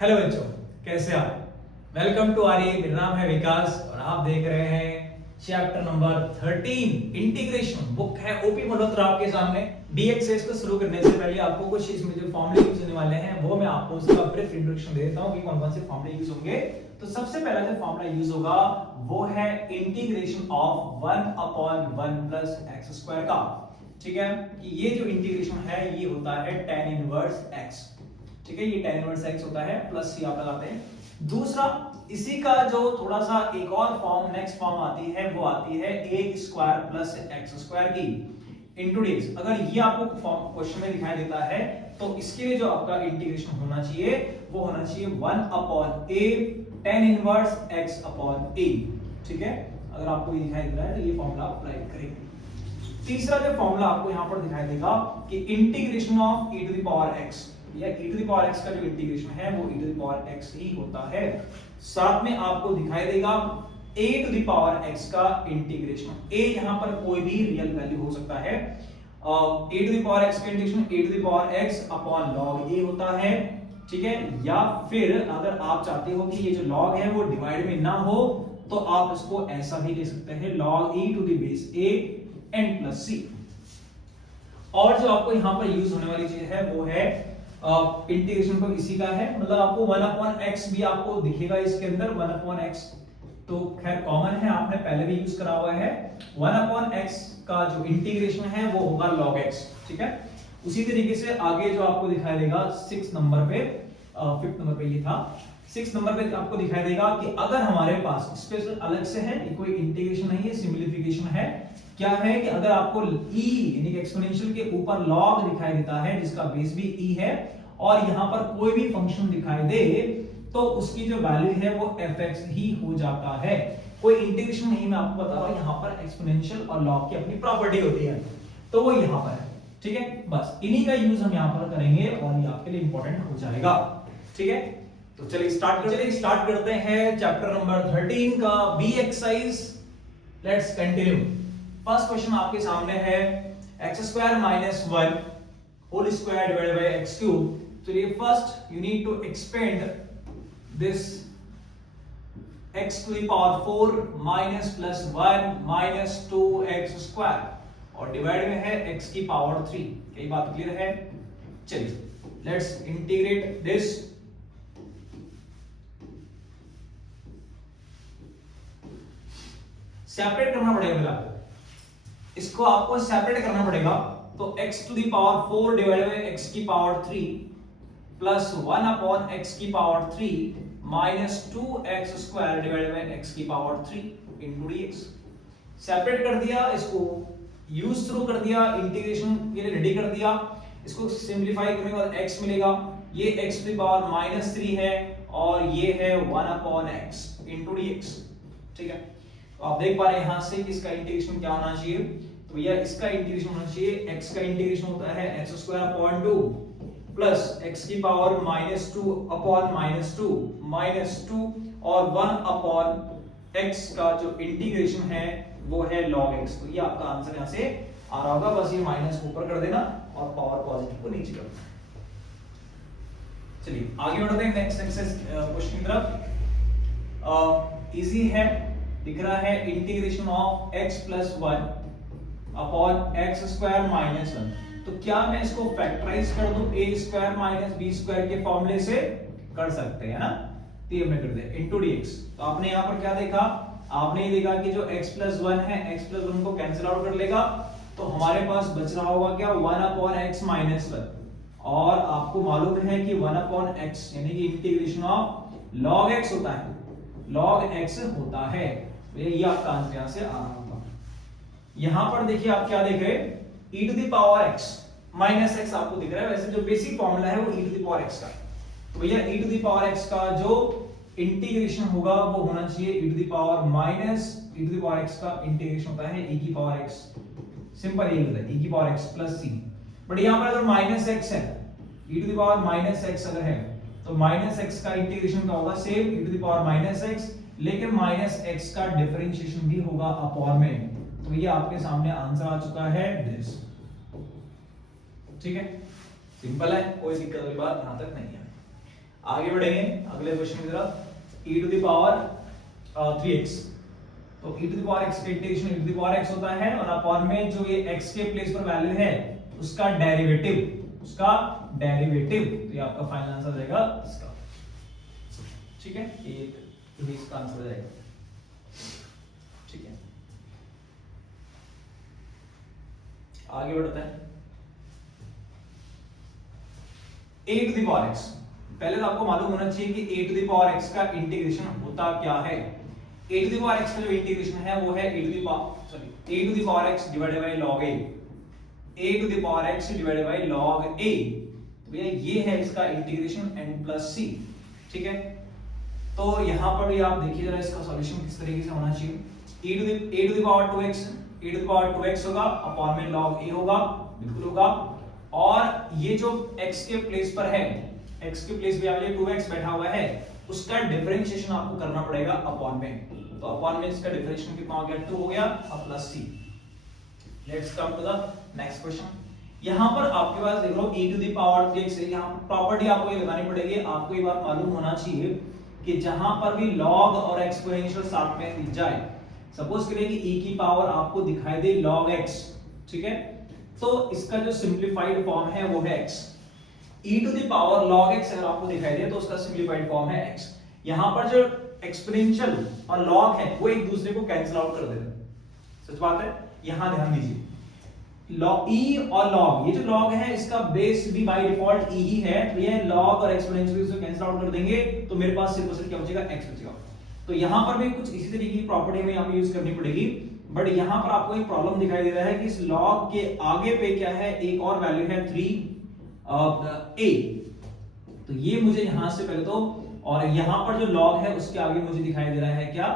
Hello बच्चों, कैसे आप? वेलकम टू आर मेरा नाम है विकास और आप देख रहे हैं चैप्टर नंबर 13 इंटीग्रेशन। बुक है ओपी मल्होत्रा आपके सामने। डीएक्सएस को शुरू करने से पहले आपको कुछ इसमें जो फॉर्मूले यूज होने वाले हैं वो मैं आपको उसका ब्रीफ इंट्रोडक्शन दे देता हूं कि कौन कौन से फॉर्मूले यूज होंगे। तो सबसे पहला जो फॉर्मूला यूज होगा वो है integration of 1/1 plus x square का। ठीक है, कि ये जो इंटीग्रेशन है ये होता है tan इनवर्स x। ठीक है, ये tan इनवर्स x होता है, प्लस सी आप लगाते हैं। दूसरा, इसी का जो थोड़ा सा एक और फॉर्म नेक्स्ट फॉर्म आती है वो आती है a square plus x square की इनटू dx। अगर ये आपको फॉर्म क्वेश्चन में दिखाई देता है तो इसके लिए जो आपका इंटीग्रेशन होना चाहिए वो होना चाहिए 1/a tan इनवर्स x/a। ठीक है, अगर आपको ये दिखाई दे रहा है तो ये फॉर्मूला अप्लाई करेंगे। तीसरा जो फॉर्मूला आपको यहां पर दिखाई देगा कि integration of e to the power x, या e to the power x का जो इंटीग्रेशन है वो e to the power x ही होता है। साथ में आपको दिखाई देगा a to the power x का इंटीग्रेशन। a यहां पर कोई भी रियल वैल्यू हो सकता है। a to the power x का integration a to the power x upon log a होता है। ठीक है, या फिर अगर आप चाहते हो कि ये जो log है वो डिवाइड में ना हो तो आप इसको ऐसा भी लिख सकते हैं log e to the base a n plus c। और जो आपको यहां पर यूज होने वाली चीज है वो है इंटीग्रेशन तो इसी का है, मतलब आपको 1/x भी आपको दिखेगा इसके अंदर 1/x, तो खैर कॉमन है, आपने पहले भी यूज करा हुआ है। 1/x का जो इंटीग्रेशन है वो होगा log x। ठीक है, उसी तरीके से आगे जो आपको दिखाई देगा 6 नंबर पे, 5th नंबर पे ये था, 6 नंबर पे आपको दिखाई देगा कि अगर हमारे पास स्पेशल अलग से है, ये कोई इंटीग्रेशन नहीं है, सिंपलीफिकेशन है। क्या है कि अगर आपको e यानी कि एक्सपोनेंशियल के ऊपर log दिखाई देता है जिसका बेस भी e है और यहां पर कोई भी फंक्शन दिखाई दे तो उसकी जो वैल्यू है वो fx ही हो जाता है। कोई इंटीग्रेशन नहीं, मैं आपको बता रहा हूं, यहां पर एक्सपोनेंशियल और log की अपनी प्रॉपर्टी होती है तो वो यहां पर है। ठीक है, बस इन्हीं का यूज हम यहां पर करेंगे और ये आपके लिए इंपॉर्टेंट हो जाएगा। ठीक है, तो चलिए स्टार्ट करते हैं चैप्टर नंबर 13 का B exercise. Let's continue. First question आपके सामने है x² - 1 whole square divided by x³। चलिए first you need to expand this x to the power 4 minus plus 1 minus 2x² और डिवाइड में है x की पावर 3। क्या बात क्लियर है? चलिए लेट्स इंटीग्रेट दिस। सेपरेट करना पड़ेगा, मेरा इसको आपको सेपरेट करना पड़ेगा। तो x to the power 4 divided by x की पावर 3 प्लस 1 अपॉन x की power 3 minus 2x² divided by x की पावर 3 इनटू dx। सेपरेट कर दिया, इसको यूज शुरू कर दिया, इंटीग्रेशन के लिए रेडी कर दिया। इसको सिंपलीफाई करने के बाद x मिलेगा, ये x to the power -3 है और ये है 1 अपॉन x इनटू dx। ठीक है, तो आप देख पा रहे हैं यहां से इसका इंटीग्रेशन क्या होना चाहिए, तो यह इसका इंटीग्रेशन होना चाहिए, x का इंटीग्रेशन होता है x² अपॉन 2 प्लस x की पावर -2 अपॉन -2 -2 और 1 अपॉन x का जो इंटीग्रेशन है वो है log x। तो ये आपका आंसर यहां से आ रहा होगा, बस ये माइनस ऊपर कर देना और पावर पॉजिटिव को नीचे कर देना। चलिए आगे बढ़ते हैं नेक्स्ट एक्सरसाइज क्वेश्चन की तरफ। इजी है, दिख रहा है integration of x plus 1 upon x² minus 1। तो क्या मैं इसको फैक्टराइज कर दूं a² माइनस b² के फॉर्मूले से? कर सकते हैं ना, तो ये हमने कर दिया इनटू dx। तो आपने यहां पर क्या देखा, आपने ये देखा कि जो x प्लस 1 है x प्लस 1 को कैंसिल आउट कर लेगा तो हमारे पास बच रहा होगा क्या 1 अपॉन x माइनस 1। और आपको मालूम है कि 1 अपॉन x यानी कि इंटीग्रेशन ऑफ log x होता है, log x होता है। ये आपका आंसर यहां से आ रहा होगा। यहां पर देखिए आप क्या देख रहे हैं, e to the power x minus x आपको दिख रहा है। वैसे जो बेसिक फॉर्मूला है वो e to the power x का, तो भैया e to the power x का जो इंटीग्रेशन होगा वो होना चाहिए e to the power minus e to the power x का इंटीग्रेशन होता है e की पावर x। सिंपल यही होता है e की power x plus c। But यहां पर अगर माइनस x है, e to the power minus x अगर है तो माइनस x का इंटीग्रेशन क्या होगा, same e to the power minus x, लेकिन माइनस x का डिफरेंशिएशन भी होगा अपॉन में। तो ये आपके सामने आंसर आ चुका है दिस। ठीक है, सिंपल है, कोई दिक्कत वाली बात यहां तक नहीं है। आगे बढ़ेंगे अगले क्वेश्चन की तरफ। e to the power 3x, तो e to the power x का integration e to the power x होता है और अपॉन में जो ये x के प्लेस पर वैल्यू है उसका डेरिवेटिव, तो ये आपका फाइनल आंसर हो जाएगा इसका। ठीक है, ये इसका आंसर हो जाएगा। ठीक है, आगे बढ़ते हैं। a to the power x, पहले तो आपको मालूम होना चाहिए कि a to the power x का इंटीग्रेशन होता क्या है। a to the power x का जो इंटीग्रेशन है वो है a to the power x divided by log a, a to the power x divided by log a। तो भैया ये है इसका इंटीग्रेशन n प्लस c। ठीक है, तो यहां पर भी आप देखिए जरा इसका सॉल्यूशन किस तरीके से होना चाहिए। a to the power 2x, e to the power 2x होगा अपॉन में log a होगा, बिल्कुल होगा। और ये जो x के प्लेस पर है, x के प्लेस पे ये 2x बैठा हुआ है, उसका डिफरेंशिएशन आपको करना पड़ेगा अपॉन में। तो अपॉन में इसका डिफरेंशिएशन कितना हो गया, 2 हो गया अब plus c। Let's come to the next question. यहां पर आपके पास देख लो e to the power 3x है, यहां प्रॉपर्टी आपको ये लगानी पड़ेगी। आपको ये बात मालूम होना चाहिए कि जहां पर भी log और एक्सपोनेंशियल साथ में दिख जाए, सपोज करिए कि e की पावर आपको दिखाई दे log x, ठीक है, तो इसका जो सिंपलीफाइड फॉर्म है वो है x। e to the power log x अगर आपको दिखाई दे तो उसका सिंपलीफाइड फॉर्म है x। यहां पर जो एक्सपोनेंशियल और log है वो एक दूसरे को कैंसिल आउट कर देते हैं, सच बात है। यहां ध्यान दीजिए, log e और log, ये जो log है इसका बेस भी बाय डिफॉल्ट e ही है, तो ये log और एक्सपोनेंशियल को कैंसिल आउट कर देंगे तो मेरे पास सिर्फ और सिर्फ क्या बचेगा, x बचेगा। तो यहां पर भी कुछ इसी तरीके की प्रॉपर्टी में हमें यूज करनी पड़ेगी। बट यहां पर आपको एक प्रॉब्लम दिखाई दे रहा है कि इस log के आगे पे क्या है, एक और वैल्यू है 3a। तो ये मुझे यहां से पहले तो, और यहां पर जो log है उसके आगे मुझे दिखाई दे रहा है क्या,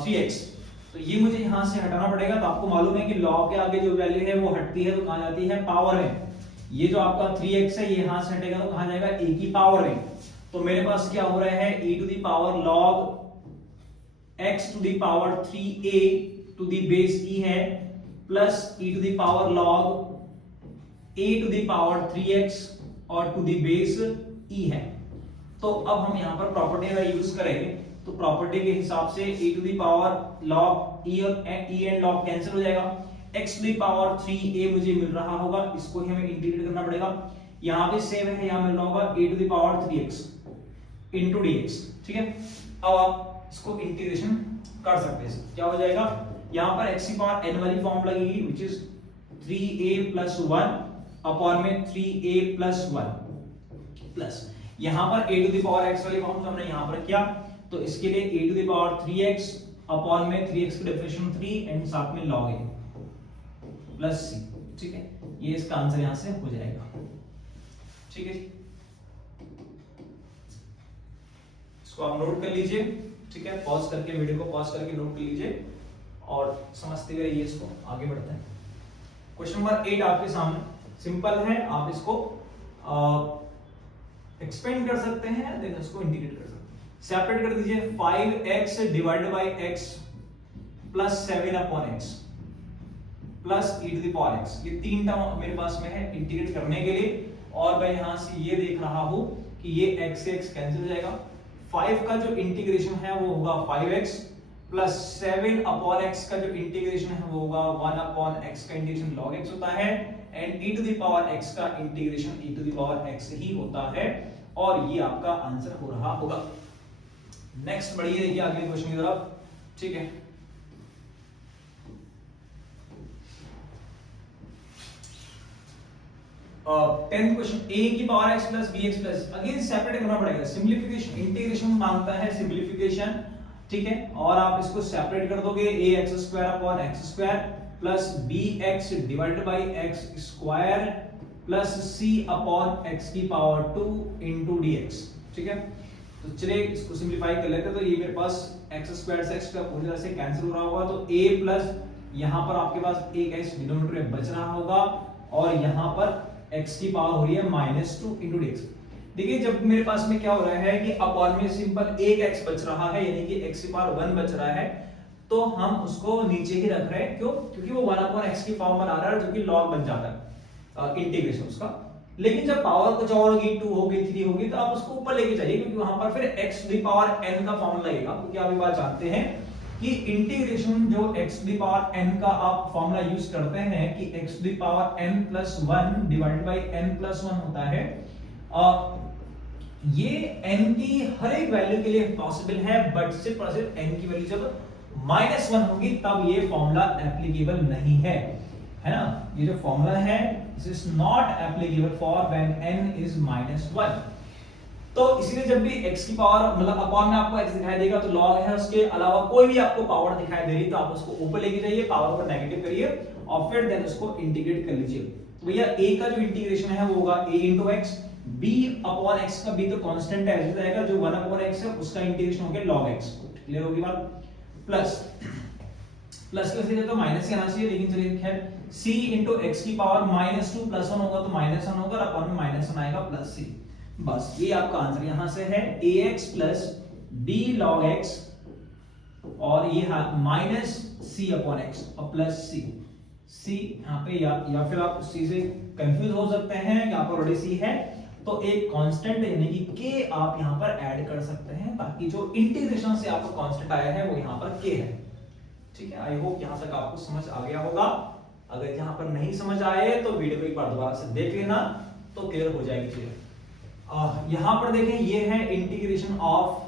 3x। तो ये मुझे यहां से हटाना पड़ेगा। तो आपको मालूम है कि log के आगे जो वैल्यू है वो हटती है तो कहां जाती है, पावर में। ये जो आपका 3x है ये यहां से हटेगा तो कहां जाएगा, a की पावर में। तो मेरे पास क्या हो रहा है, e to the power log x to the power 3a to the base e है, plus e to the power log a to the power 3x और टू द बेस e है। तो अब हम यहां पर प्रॉपर्टी का यूज करेंगे, तो प्रॉपर्टी के हिसाब से e to the power log e and log cancel हो जाएगा। x to the power 3a मुझे मिल रहा होगा, इसको ही हमें इंटीग्रेट करना पड़ेगा। यहां पे सेम है, यहां मिल रहा होगा a to the power 3x into dx। ठीक है, अब आप इसको इंटीग्रेशन कर सकते हैं। क्या हो जाएगा, यहां पर x की पावर n वाली फॉर्म लगेगी which is 3a plus 1 upon में 3a प्लस 1 प्लस यहां पर a to the power x वाली फॉर्म जो हमने यहां पर किया, तो इसके लिए a to the power 3x upon में 3x का डिफरेंशिएशन 3 एंड साथ में log a प्लस c। ठीक है, ये इसका आंसर यहां से हो जाएगा। ठीक है, इसको आप नोट कर लीजिए। ठीक है, पॉज करके, वीडियो को पॉज करके नोट कर लीजिए और समझते रहिए इसको। आगे बढ़ते हैं। क्वेश्चन नंबर 8 आपके सामने सिंपल है, आप इसको एक्सपेंड कर सकते हैं, देन इसको इंटीग्रेट कर सकते हैं। सेपरेट कर दीजिए, 5x divided by x plus 7 upon x plus e to the power x। ये तीन टर्म मेरे पास में है इंटीग्रेट करने के लिए, और मैं यहां से ये देख रहा हूं कि ये x से x कैंसिल हो जाएगा। 5 का जो इंटीग्रेशन है वो होगा 5x प्लस 7 अपॉन x का जो इंटीग्रेशन है वो होगा 1 अपॉन x का इंटीग्रेशन log x होता है, and e to the power x का integration e to the power x ही होता है, और ये आपका आंसर हो रहा होगा। नेक्स्ट बढ़िए, देखिए अगले क्वेश्चन की तरफ। ठीक है, टेंथ क्वेश्चन, a की power x plus bx plus, again separate करना पड़ेगा। सिंपलीफिकेशन, इंटीग्रेशन मांगता है सिंपलीफिकेशन। ठीक है, और आप इसको सेपरेट कर दोगे, ax square upon x square plus bx divided by x square plus c upon x की पावर 2 इनटू dx। ठीक है, तो चलिए इसको सिंपलीफाई कर लेते हैं। तो ये मेरे पास x स्क्वायर से x स्क्वायर पूरी तरह से कैंसिल हो रहा होगा, तो a प्लस यहां पर आपके पास एक x डिनोमिनेटर में बच रहा होगा, और यहां पर x की पावर हो रही है -2 इनटू dx। देखिए जब मेरे पास में क्या हो रहा है कि अपॉन में सिंपल एक x बच रहा है, यानी कि x की पावर 1 बच रहा है, तो हम उसको नीचे ही रख रहे हैं। क्यों? क्योंकि वो 1 अपॉन x की फॉर्म बना रहा है, जो कि log बन जाता है इंटीग्रेशन उसका। लेकिन जब पावर कुछ और होगी, 2 होगी, 3 होगी, तो आप उसको ऊपर लेके जाइए, क्योंकि वहां पर फिर x to the power n का फॉर्मूला लगेगा। क्योंकि आप ये बात जानते हैं कि इंटीग्रेशन जो x to the power n का आप फॉर्मूला यूज करते हैं कि x to the power n plus 1 divided by n plus 1 होता है, ये n की हर एक वैल्यू के लिए पॉसिबल है, बट सिर्फ और सिर्फ n की वैल्यू जब -1 होगी तब ये फॉर्मूला एप्लीकेबल नहीं है ना। ये जो फॉर्मूला है this is not applicable for when n is -1। तो इसीलिए जब भी x की पावर मतलब अपॉन में आपको x दिखाई देगा तो log है, उसके अलावा कोई भी आपको पावर दिखाई दे रही तो आप उसको ऊपर लेके जाइए, पावर को नेगेटिव करिए और फिर देन उसको इंटीग्रेट कर लीजिए। तो भैया a का जो इंटीग्रेशन है वो होगा a into x, b upon x का b तो कांस्टेंट है ऐसे जाएगा, जो 1 अपॉन x है उसका इंटीग्रेशन हो गया log x। क्लियर होगी बात? प्लस प्लस के जगह तो माइनस ही आना चाहिए, लेकिन चलिए खैर c into x की पावर -2 प्लस 1 होगा तो -1 होगा और अपॉन में -1 आएगा प्लस c। बस ये आपका आंसर यहां से है ax plus b log x और ये माइनस c अपॉन x और प्लस c यहाँ पे या फिर आप उस चीज से कंफ्यूज हो सकते हैं कि आप ऑलरेडी c है तो एक कांस्टेंट यानी कि k आप यहाँ पर ऐड कर सकते हैं, ताकि जो इंटीग्रेशन से आपको कांस्टेंट आया है वो यहाँ पर k है। ठीक है, आई होप यहाँ तक आपको समझ आ गया होगा। अगर यहाँ पर नहीं समझ आए तो वीडियो को एक बार दोबारा से देख लेना तो क्लियर हो जाएगी चीजें। यहाँ पर देखें ये है इंटीग्रेशन ऑफ,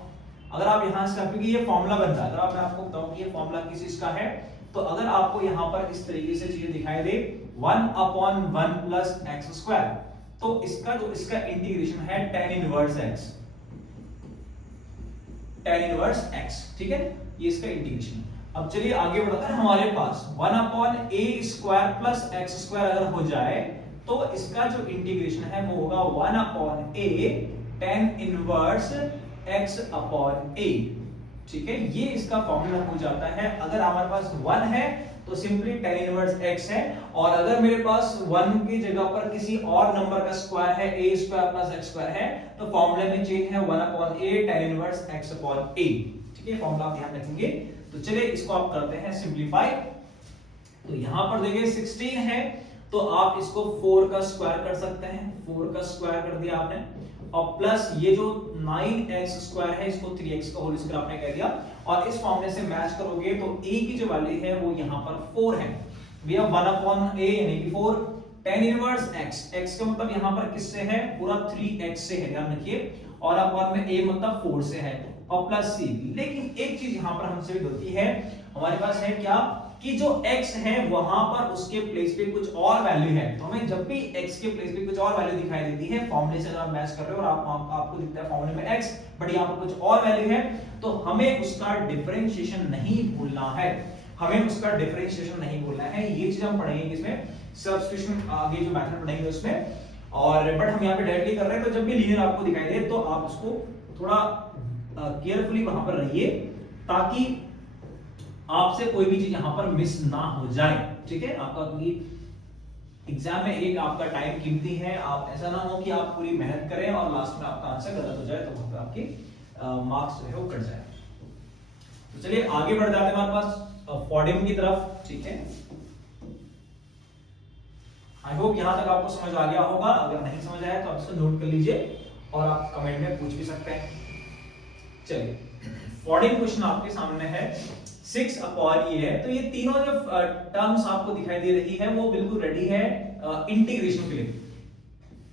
अगर आप यहाँ से क्योंकि ये फॉर्मूला बनता है, अगर मैं आपको बताऊं कि ये फॉर्मूला किस चीज का है, तो अगर आपको यहाँ पर इस तरीके से चीजें दिखाई दे 1 अपॉन 1 प्लस एक्स स्क्वायर, तो इसका जो इसका इंटीग्रेशन है tan inverse x, tan inverse x। ठीक है, ये इसका इंटीग्रेशन। अब चलिए आगे बढ़ते हैं, हमारे पास 1 upon a square plus x square अगर हो जाए तो इसका जो इंटीग्रेशन है वो होगा 1 upon a tan inverse x upon a। ठीक है, ये इसका फॉर्मूला हो जाता है। अगर हमारे पास 1 है तो सिंपली tan इनवर्स x है, और अगर मेरे पास 1 की जगह पर किसी और नंबर का स्क्वायर है a square plus x square है तो फॉर्मूले में चेंज है 1 upon a tan inverse x upon a। ठीक है, फॉर्मूला आप ध्यान रखेंगे। तो चलिए इसको आप करते हैं सिंपलीफाई। तो यहां पर देखिए 16 है तो आप इसको 4 का स्क्वायर कर सकते हैं, 4 का स्क्वायर कर दिया आपने, और प्लस ये जो 9x स्क्वायर है इसको 3x का होल स्क्वायर आपने कह दिया, और इस फॉर्मूले से मैच करोगे तो a की जो वैल्यू है वो यहां पर 4 है। वी हैव 1 अपॉन a यानी कि 4 tan इनवर्स x, x का मतलब यहां पर किससे है, पूरा 3x से है, ध्यान रखिए, और अपॉन में a मतलब 4 से है, और प्लस c। लेकिन एक चीज यहां पर हमसे भी गलती है, हमारे पास है क्या कि जो x है वहां पर उसके प्लेस पे कुछ और वैल्यू है, तो हमें जब भी x के प्लेस पे कुछ और वैल्यू दिखाई देती है फॉर्मूले से, अगर आप मैच कर रहे हो और आपको दिखता है फॉर्मूले में x बट यहां पर कुछ और वैल्यू है, तो हमें उसका डिफरेंशिएशन नहीं भूलना है, हमें उसका डिफरेंशिएशन नहीं भूलना है। ये चीज हम पढ़ेंगे किसमें, सब्स्टिट्यूशन, आगे जो मेथड पढ़ेंगे उसमें। और बट हम यहाँ पे डायरेक्टली कर रहे हैं, तो जब भी लीनियर आपको दिखाई दे तो आप उसको थोड़ा केयरफुली वहां पर रहिए ताकि आपसे कोई भी चीज यहां पर मिस ना हो जाए। ठीक है, आपका क्योंकि एग्जाम में एक आपका टाइम कीमती है, आप ऐसा ना हो कि आप पूरी मेहनत करें और लास्ट में आपका आंसर गलत हो जाए तो वहां पे आपके मार्क्स जो है वो कट जाए। तो चलिए आगे बढ़ जाते हैं हमारे पास फॉर्डिंग की तरफ। ठीक है, आई होप यहां तक आपको समझ आ गया होगा। अगर नहीं समझ आया तो आप इसको नोट कर लीजिए और आप कमेंट में पूछ भी सकते हैं। चलिए फॉर्डिंग क्वेश्चन आपके सामने है, 6 अपॉन ये है, तो ये तीनों जो टर्म्स आपको दिखाई दे रही है वो बिल्कुल रेडी है इंटीग्रेशन के लिए।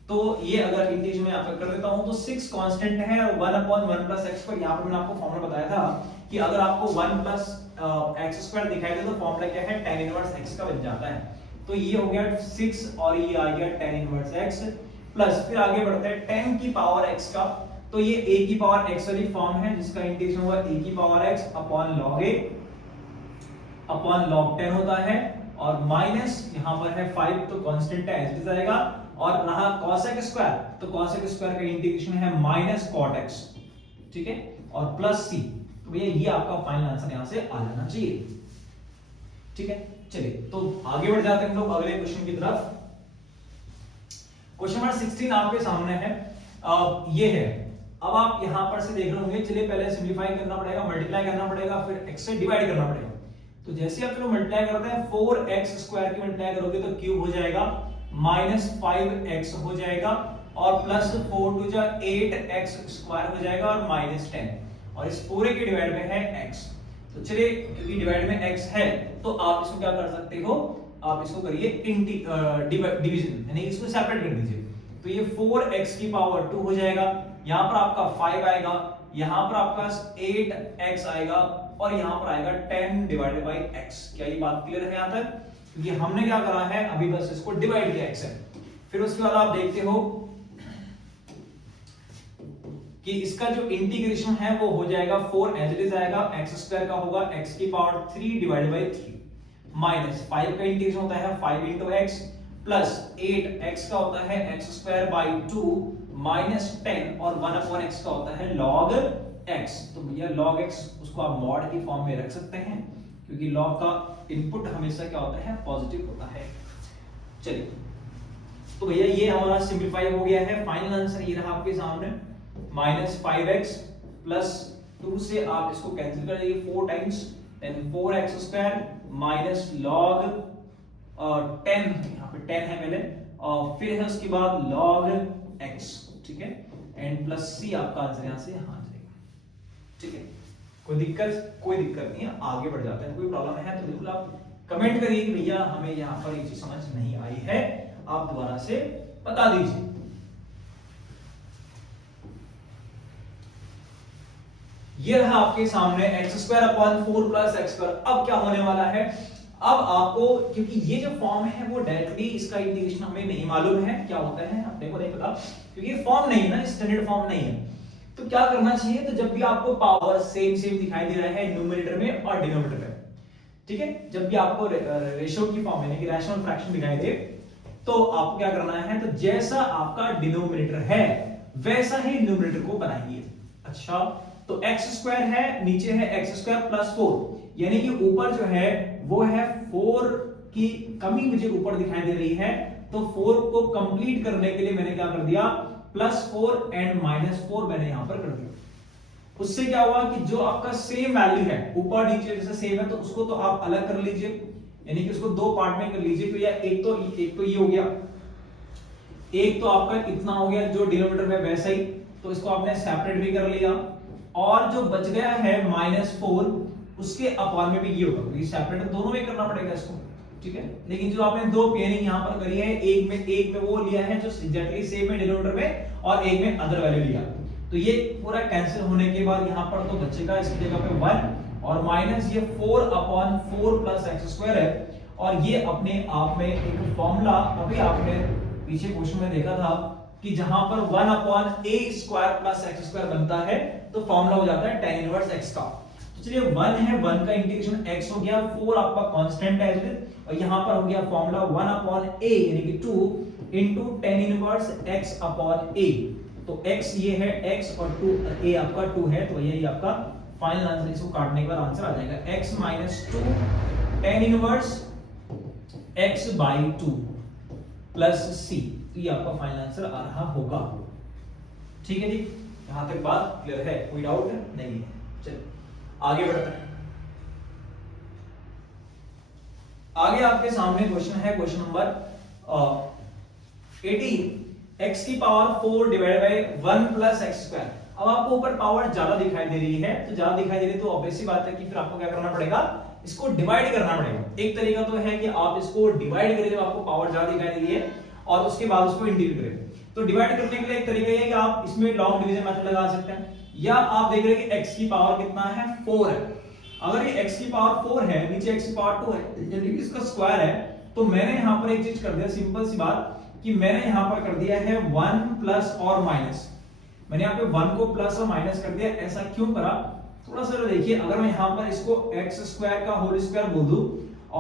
तो ये अगर इंटीग्रेशन में आपका कर देता हूं तो 6 कांस्टेंट है और 1 अपॉन 1 प्लस एक्स पर, यहां पर मैंने आपको फॉर्मूला बताया था कि अगर आपको 1 प्लस एक्स स्क्वायर दिखाई दे तो फॉर्मूला क्या है, tan इनवर्स x का बन जाता है। तो ये हो गया 6 और ये आ गया tan इनवर्स x, प्लस फिर आगे बढ़ते हैं 10 की पावर x का, तो ये a की पावर x वाली फॉर्म है जिसका इंटीग्रेशन हुआ a की power x upon log a upon log 10 होता है, और माइनस यहां पर है 5 तो कांस्टेंट है ऐसे जाएगा, और रहा cosec स्क्वायर, तो cosec स्क्वायर का इंटीग्रेशन है माइनस cot x। ठीक है, और प्लस c, तो भैया ये आपका फाइनल आंसर यहां से आ जाना चाहिए। ठीक है, चलिए तो आगे बढ़ जाते हैं हम लोग अगले क्वेश्चन की तरफ। क्वेश्चन नंबर 16 आपके सामने है, ये है। अब आप यहां पर से देख रहे होंगे, चलिए पहले सिंपलीफाई करना पड़ेगा, मल्टीप्लाई करना पड़ेगा, फिर x से डिवाइड करना पड़ेगा। तो जैसे आप चलो मल्टीप्लाई करते हैं 4x स्क्वायर की मल्टीप्लाई करोगे तो क्यूब हो जाएगा, -5x हो जाएगा और प्लस 4 टू जा 8x स्क्वायर हो जाएगा और -10 और इस पूरे के डिवाइड में है x। तो चलिए क्योंकि डिवाइड में x है तो आप इसको क्या कर सकते हो, आप इसको करिए डिवीजन यानी इसको सेपरेट कर दीजिए। तो ये 4x की पावर 2 हो जाएगा, यहां पर आपका 5 आएगा, यहां पर आपका 8x आएगा और यहां पर आएगा 10 डिवाइडेड बाय x। क्या ये बात क्लियर है यहां तक? क्योंकि हमने क्या करा है अभी बस इसको डिवाइड किया x है। फिर उसके बाद आप देखते हो कि इसका जो इंटीग्रेशन है वो हो जाएगा 4 एज इट इज आएगा, x स्क्वायर का होगा x की पावर 3 डिवाइडेड बाय 3 माइनस 5 का इंटीग्रेशन होता है 5 into x प्लस 8x का होता है x स्क्वायर बाय 2 माइनस 10 और 1 अपॉन x का होता है log x। तो भैया log x उसको आप मॉड की फॉर्म में रख सकते हैं क्योंकि log का इनपुट हमेशा क्या होता है पॉजिटिव होता है। चलिए तो भैया ये हमारा सिंपलीफाई हो गया है, फाइनल आंसर ये रहा आपके सामने -5x प्लस 2 से आप इसको कैंसिल कर देंगे 4 times then 4x square minus log 10, यहाँ पे 10 है पहले और फिर है उसके बाद log x, ठीक है, एंड प्लस c आपका आंसर यहाँ से यहाँ जाएगा। ठीक है, कोई दिक्कत नहीं है, आगे बढ़ जाते हैं। कोई प्रॉब्लम है तो बिल्कुल आप कमेंट करिए कि भैया हमें यहाँ पर ये चीज समझ नहीं आई है, आप दोबारा से बता दीजिए। ये रहा आपके सामने x square upon 4 plus x square. अब क्या होने वाला है, अब आपको क्योंकि ये जो फॉर्म है वो डायरेक्टली इसका इंटीग्रेशन हमें नहीं मालूम है क्या होता है, अपने को नहीं पता क्योंकि ये फॉर्म नहीं है ना, स्टैंडर्ड फॉर्म नहीं है। तो क्या करना चाहिए, तो जब भी आपको पावर सेम दिखाई दे रहा है न्यूमरेटर में और डिनोमिनेटर में, ठीक है, जब भी आपको रेशियो की फॉर्म यानी कि रैशनल फ्रैक्शन दिखाई दे तो आपको क्या करना है, तो जैसा आपका डिनोमिनेटर है वैसा ही न्यूमरेटर को बनाइए। अच्छा, तो x स्क्वायर है, नीचे है x स्क्वायर प्लस 4 यानी कि ऊपर जो है वो है 4 की कमी मुझे ऊपर दिखाई दे रही है, तो 4 को कंप्लीट करने के लिए मैंने क्या कर दिया +4 एंड -4 मैंने यहां पर कर दिया। उससे क्या हुआ कि जो आपका सेम वैल्यू है ऊपर नीचे जैसे सेम है तो उसको तो आप अलग कर लीजिए, यानी कि उसको दो पार्ट में कर लीजिए। तो या एक तो ये हो गया, एक तो आपका इतना हो गया जो डिनोमिनेटर में वैसा ही, तो इसको आपने सेपरेट भी कर लिया और जो बच गया है -4 उसके अपॉन में भी ये होगा क्योंकि सेपरेट दोनों में करना पड़ेगा इसको, ठीक है। लेकिन जो आपने दो पेयरिंग यहां पर करी है, एक में वो लिया है जो एग्जैक्टली सेम है डिनोमिनेटर में और एक में अदर वैल्यू लिया, तो ये पूरा कैंसिल होने के बाद यहां पर तो बचेगा इसकी जगह पे 1 और माइनस ये 4/4 प्लस x स्क्वायर है और ये अपने आप में एक फॉर्मूला अभी आपने पीछे क्वेश्चन में देखा था कि जहां पर 1/a² प्लस x स्क्वायर बनता है तो फॉर्मूला हो जाता है tan इनवर्स x का। तो चलिए 1 है, 1 का इंटीग्रेशन x हो गया, 4 आपका कांस्टेंट है और यहां पर हो गया फॉर्मूला 1/a यानी कि 2 इनटू tan इनवर्स x/a। तो x ये है x और 2 a आपका 2 है, तो यही आपका फाइनल आंसर, इसको काटने के बाद आंसर आ जाएगा x - 2 tan inverse x/2 plus c। तो ये आपका फाइनल आंसर आ रहा होगा। ठीक है जी, यहां तक बात क्लियर है, कोई डाउट नहीं है। चलिए आगे बढ़ते हैं। आगे आपके सामने क्वेश्चन है, क्वेश्चन नंबर 18 x की power 4 divided by 1 plus x square. अब आपको ऊपर पावर ज्यादा दिखाई दे रही है, तो ज्यादा दिखाई दे रही है तो ऑब्वियस सी बात है कि फिर आपको क्या करना पड़ेगा, इसको डिवाइड करना पड़ेगा। एक तरीका तो है कि आप इसको डिवाइड करें जब आपको पावर ज्यादा दिखाई दे रही है और उसके बाद उसको इंटीग्रेट करें। तो डिवाइड करने के लिए एक तरीका ये है कि आप इसमें लॉन्ग डिवीजन मेथड लगा सकते हैं, या आप देख रहे हैं कि x की पावर कितना है 4 है। अगर ये x की पावर 4 है, नीचे x की पावर 2 है यानी कि इसका स्क्वायर है, तो मैंने यहां पर एक चीज कर दिया, सिंपल सी बात कि मैंने यहां पर कर दिया है 1 प्लस और माइनस। मैंने यहां पे 1 को प्लस और माइनस कर दिया। ऐसा क्यों करा, थोड़ा सा देखिए, अगर मैं यहां पर इसको x स्क्वायर का होल स्क्वायर बोल दूं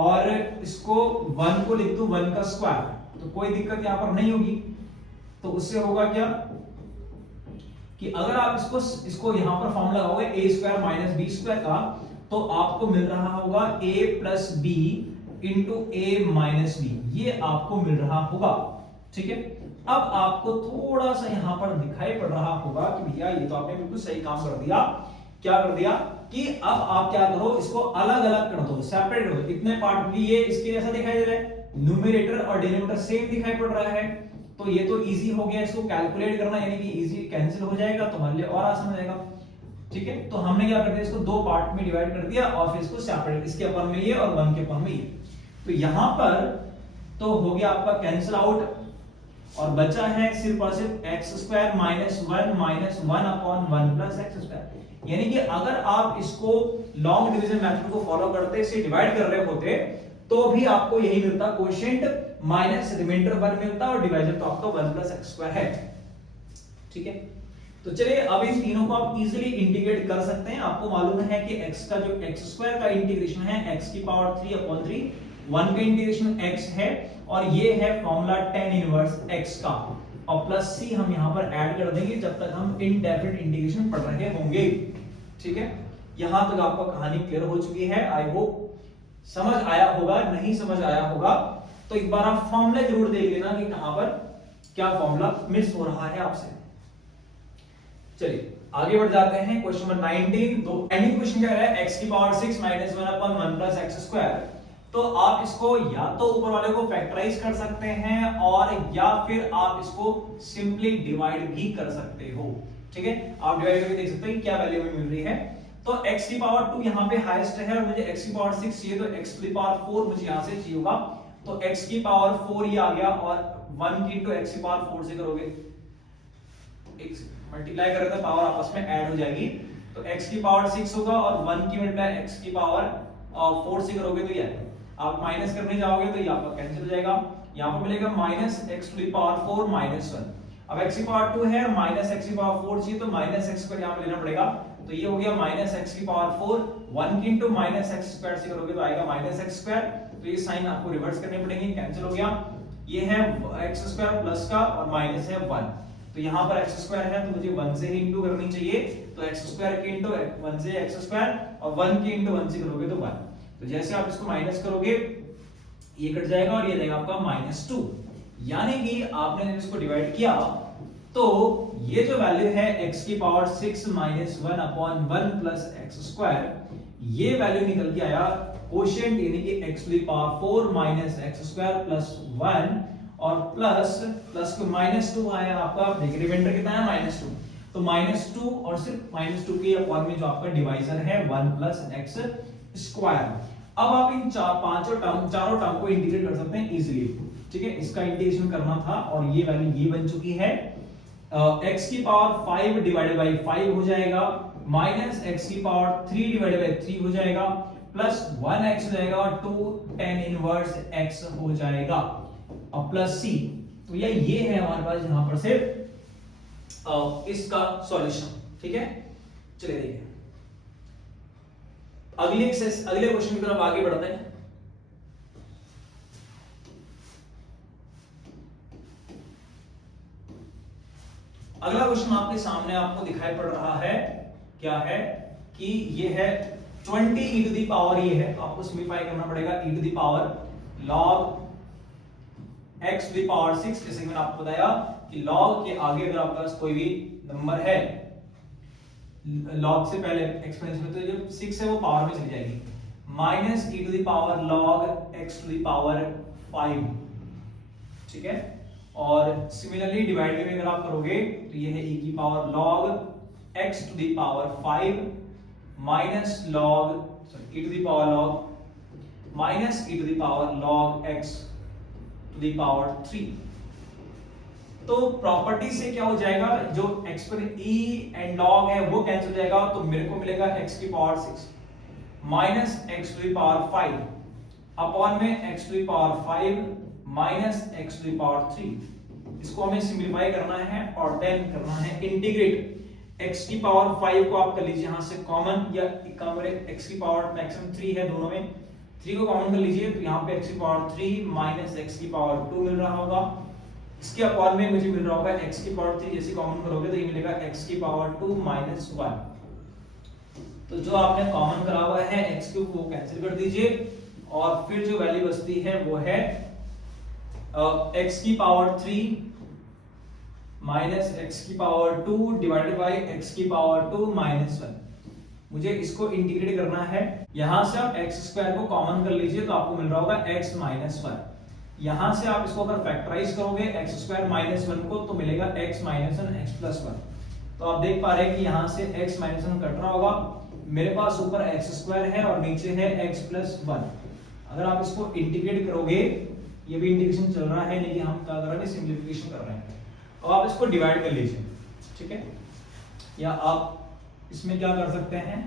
और इसको 1 को लिख दूं 1 का स्क्वायर, तो कोई दिक्कत यहां पर नहीं होगी। तो उससे होगा क्या कि अगर आप इसको यहां पर फॉर्मूला लगाओगे a² माइनस b² का, तो आपको मिल रहा होगा a plus b into a minus b, ये आपको मिल रहा होगा। ठीक है, अब आपको थोड़ा सा यहां पर दिखाई पड़ रहा होगा कि भैया ये तो आपने बिल्कुल सही काम कर दिया। क्या कर दिया कि अब आप क्या करो, इसको अलग अलग कर दो, सेपरेट कर दो। इतने पार्ट भी ये इसके जैसा दिखाई दे रहा है, न्यूमरेटर और डिनोमिनेटर सेम दिखाई पड़ रहा है, तो ये तो इजी हो गया इसको कैलकुलेट करना, यानी कि इजी कैंसिल हो जाएगा, तो हमारे लिए और आसान हो जाएगा। ठीक है, तो हमने क्या कर दिया, इसको दो पार्ट में डिवाइड कर दिया और फिर इसको सेपरेट, इसके अपन में ये और 1 के अपन में ये। तो यहां पर तो हो गया आपका कैंसिल आउट, और बचा है सिर्फ और सिर्फ x square minus 1 minus 1 upon 1 plus x square. यानी कि अगर आप इसको लॉन्ग डिवीजन मेथड को फॉलो करते इसे डिवाइड कर रहे होते तो भी आपको यही मिलता, कोशेंट माइनस रिमाइंडर 1 मिलता और डिवाइजर तो आपका 1 प्लस एक्स स्क्वायर है। ठीक है, तो चलिए अब इन तीनों को आप इजीली इंटीग्रेट कर सकते हैं। आपको मालूम है कि x का जो x स्क्वायर का इंटीग्रेशन है x की पावर 3 अपॉन 3, 1 का इंटीग्रेशन x है और ये है फॉर्मूला tan इनवर्स x का, और प्लस c हम यहां पर ऐड कर देंगे जब तक हम इनडेफिनिट इंटीग्रेशन पढ़ रहे होंगे। ठीक है, यहां तक आपको कहानी क्लियर हो चुकी है। आई होप समझ आया होगा, नहीं समझ आया होगा तो एक बार आप फॉर्मूला जरूर देख लेना कि कहां पर क्या फॉर्मूला मिस हो रहा है आपसे। चलिए आगे बढ़ जाते हैं क्वेश्चन नंबर 19। दो एंडिंग क्वेश्चन क्या है, x की power 6 minus 1 upon 1 plus x square. तो आप इसको या तो ऊपर वाले को फैक्टराइज कर सकते हैं और या फिर आप इसको सिंपली डिवाइड भी कर सकते हो। ठीक है, आप डिवाइड करके देख सकते हैं कि क्या वैल्यू मिल रही है। तो x की पावर 2 यहाँ पे हाईएस्ट है और मुझे x की पावर 6 चाहिए, तो x की पावर 4 मुझे यहाँ से चाहिए होगा, तो x की पावर 4 ये आ गया, और 1 की इंटू x की पावर 4 से करोगे, मल्टीप्लाई करें तो पावर आपस में ऐड हो जाएगी, तो x की पावर 6 होगा और 1 की मल्टीप्लाई x की पावर 4 से करोगे तो ये आप माइनस करने जाओगे तो ये आपका कैंसिल हो जाएगा। यहाँ पर मिलेगा minus x to the power 4 minus 1। अब x की पावर 2 है, माइनस x की पावर 4 चाहिए, तो माइनस x को यहाँ पे लेना पड़ेगा, तो ये हो गया माइनस x की पावर 4, 1 की इंटू माइनस x स्क्वायर से करोगे तो आएगा माइनस x स्क्वायर, तो ये साइन आपको रिवर्स करने पड़ेंगे, कैंसिल हो गया। ये है x स्क्वायर प्लस का और माइनस है 1, तो यहाँ पर x स्क्वायर है तो मुझे 1 से ही इंटू करनी चाहिए, तो x स्क्वायर के इंटू 1 से x स्क्वायर और 1 के इंटू 1 से करोगे तो 1। तो जैसे आप इसको माइनस करोगे ये कट जाएगा और ये जाएगा आपका -2, यानी कि आपने जब इसको डिवाइड किया तो ये जो वैल्यू है x की power 6 minus 1 upon 1 plus x square, ये वैल्यू निकल के आया कोशेंट, यानी कि x to the power 4 minus x square plus 1 और प्लस को -2 आया आपका, देखिए रिमाइंडर कितना है -2, तो -2 और सिर्फ -2 के अपॉन में जो आपका डिवाइजर है 1 प्लस एक्स स्क्वायर। अब आप इन चारों टर्म को इंटीग्रेट कर सकते हैं इजीली। ठीक है, इसका इंटीग्रेशन करना था और ये वैल्यू ये बन चुकी है, x की पावर 5 डिवाइडेड बाय 5 हो जाएगा, माइनस x की पावर 3 डिवाइडेड बाय 3 हो जाएगा, प्लस 1x हो जाएगा और 2 tan इनवर्स x हो जाएगा और प्लस c। तो ये है हमारे पास यहां पर सिर्फ इसका सॉल्यूशन। ठीक है, चलिए देखिए अगले क्वेश्चन की तरफ आगे बढ़ते हैं। अगला क्वेश्चन आपके सामने आपको दिखाई पड़ रहा है, क्या है कि ये है 20 e टू द पावर, ये है तो आपको सिंपलीफाई करना पड़ेगा, e to the power log x to the power 6। जैसे कि मैंने आपको बताया कि log के आगे अगर आपके पास कोई भी नंबर है, log से पहले एक्सपोनेंशियल में, तो जो 6 है वो पावर में चली जाएगी, minus e to the power log x to the power 5। ठीक है, और सिमिलरली डिवाइड में अगर आप करोगे तो ये है e की power log x to the power 5 minus log e to the power log minus e to the power log x to the power 3। तो प्रॉपर्टी से क्या हो जाएगा, जो एक्सपोनेंट e एंड log है वो कैंसिल हो जाएगा, तो मेरे को मिलेगा x की power 6 minus x to the power 5 upon में x to the power 5 minus x to the power 3। इसको हमें सिंपलीफाई करना है और देन करना है इंटीग्रेट। x की पावर 5 को आप कर लीजिए यहां से कॉमन, या x की पावर मैक्सिमम 3 है, दोनों में 3 को कॉमन कर लीजिए, तो यहाँ पे x की पावर 3 माइनस x की पावर 2 मिल रहा होगा, इसके अपॉन में मुझे मिल रहा होगा x की पावर 3, जैसे कॉमन करोगे तो ये मिलेगा x की पावर 2 माइनस 1। तो जो आपने कॉमन करा हुआ है x क्यूब वो कैंसिल कर दीजिए और फिर जो वैल्यू बचती है वो है x की पावर 3 माइनस x की पावर 2 डिवाइडेड बाय x की पावर 2 माइनस 1। मुझे इसको इंटीग्रेट करना है, यहां से आप x स्क्वायर को कॉमन कर लीजिए तो आपको मिल रहा होगा x माइनस 1। यहां से आप इसको अगर फैक्टराइज करोगे एक्स स्क्वायर माइनस 1 को तो मिलेगा x माइनस 1 एक्स प्लस 1। तो आप देख पा रहे हैं कि यहां से x माइनस 1 कट रहा होगा, मेरे पास ऊपर x स्क्वायर है और नीचे है x प्लस 1। अगर आप इसको इंटीग्रेट करोगे, ये भी इंटीग्रेशन चल रहा है लेकिन हम क्या कर रहे हैं, सिंपलीफिकेशन कर रहे हैं। अब आप इसको डिवाइड कर लीजिए, ठीक है, या आप इसमें क्या कर सकते हैं,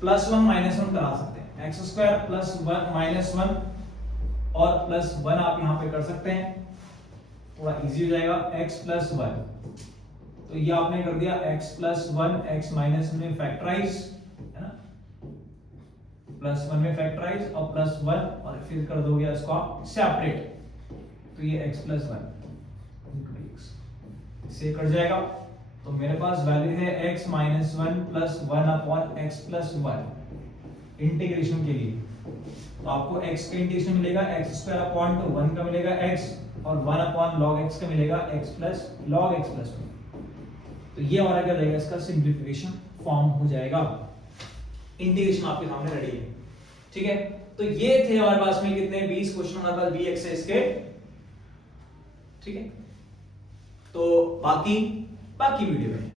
प्लस 1 माइनस 1 करा सकते हैं, एक्स स्क्वायर प्लस 1 माइनस 1 और प्लस 1 आप यहां पे कर सकते हैं, थोड़ा इजी हो जाएगा, x प्लस 1। तो ये आपने कर दिया x प्लस 1 x माइनस में फैक्टराइज, है ना, प्लस 1 में फैक्टराइज और प्लस 1 और फिर कर दोगे इसको आप सेपरेट, तो ये x प्लस 1 से कट जाएगा। तो मेरे पास वैल्यू है x minus 1 plus 1 upon x plus 1 integration के लिए। तो आपको x का इंटीग्रेशन मिलेगा x स्क्वायर अपॉन 1 का मिलेगा x और 1 अपॉन log x का मिलेगा x plus log x plus 1। तो ये हमारा क्या रहेगा, इसका सिंपलीफिकेशन फॉर्म हो जाएगा। इंटीग्रेशन आपके सामने रेडी है, ठीक है। तो ये थे हमारे पास में कितने 20 क्वेश्चन हमारे पास बी एक्सेस के, ठीक है। तो बाकी वीडियो में